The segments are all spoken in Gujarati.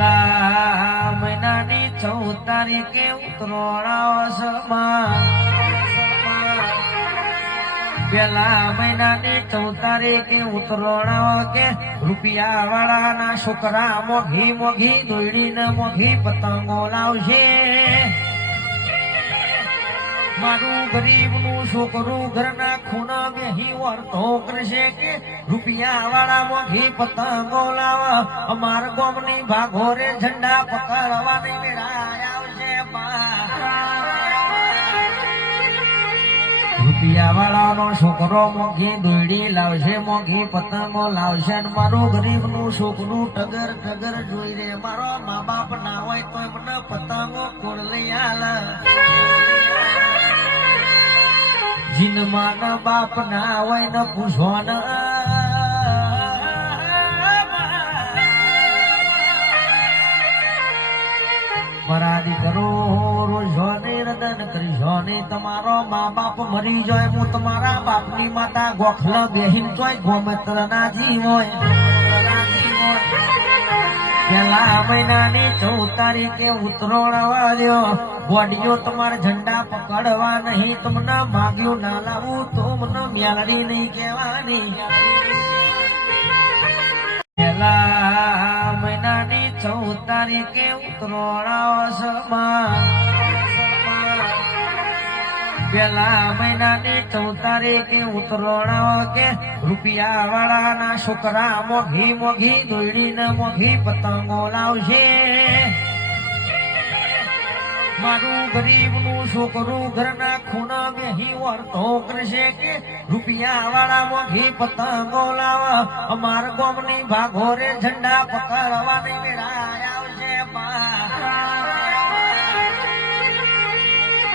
પેલા મહિનાની 14 તારીખે ઉતરોણાવસમાં પેલા મહિનાની 14 તારીખે ઉતરોણાવ કે રૂપિયા વાળાના છોકરા મોઘી મોઘી દોડીને મોઘી પતંગો લાવશે. મારું ગરીબનું છોકરું ઘરના ખૂણા બેહી વર્તો કરશે કે રૂપિયા વાળા મોઘી પતંગો લાવ. અમાર ગામની ભાગોરે ઝંડા પકડવાની વેળા આવશે. રૂપિયા વાળાનો છોકરો મોઘી દોડી લાવશે, મોઘી પતંગો લાવશે. મારું ગરીબનું છોકરું ટગર ટગર જોઈ રે. મારો મા બાપ ના હોય તો મને પતંગો કોણ લઈ આલ. જીનમાં ના બાપ ના હોય ને પૂછવાના. મારા દીકરો રોજોને રદન કરીશો ને. તમારો મા બાપ મરી જાય, હું તમારા બાપની માતા ગોખલા બેહીન જોય ગોમત્ર ના જીવ હોય. પેલા મહિનાની 14 તારીખે ઉતરોણવા દ્યો. ગોડીઓ તમારા ઝંડા પકડવા નહીં. તમને માગ્યું ના લાવું તો મને મ્યાલડી નહીં કહેવાની. પેલા મહિનાની 14 તારીખે ઉતરોણાવસમાં પેલા મહિનાની 14 તારીખે ઉતરોણાવ કે રૂપિયા વાળાના છોકરા મોઘી મોઘી દોડીને મોઘી પતંગો લાવશે. મારું ગરીબનું છોકરું ઘરના ખૂણા બેહી વર્તો કરશે કે રૂપિયા વાળા મોઘી પતંગો લાવ. અમાર ગામની ભાગોરે ઝંડા પકડવાની વેળા આવશે.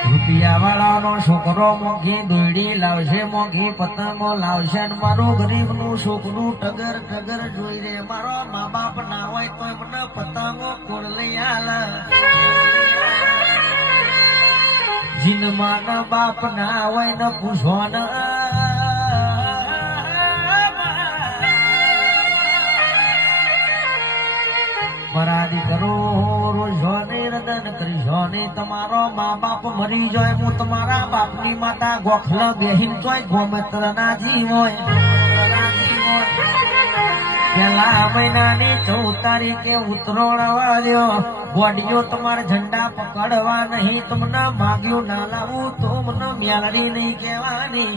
રૂપિયા વાળાનો છોકરો મોઘી દોડી લાવશે, મોઘી પતંગો લાવશે. મારું ગરીબનું છોકરું ટગર ટગર જોઈ રે. મારો મા બાપ ના હોય તો મને પતંગો કોણ લઈ આલ. જીનમાં ના બાપ ના હોય ને પૂછવાના. મારા દીકરો રોજોને રદન કરીશો ને. તમારો મા બાપ મરી જાય, હું તમારા બાપની માતા ગોખલા બેહીન જોય ગોમત્ર ના જીવ હોય. પેલા મહિનાની 14 તારીખે ઉતરોણવા દ્યો. ગોડીઓ તમારા ઝંડા પકડવા નહીં. તમને માગ્યું ના લાવું તો મને મ્યાલડી નહીં કહેવાની.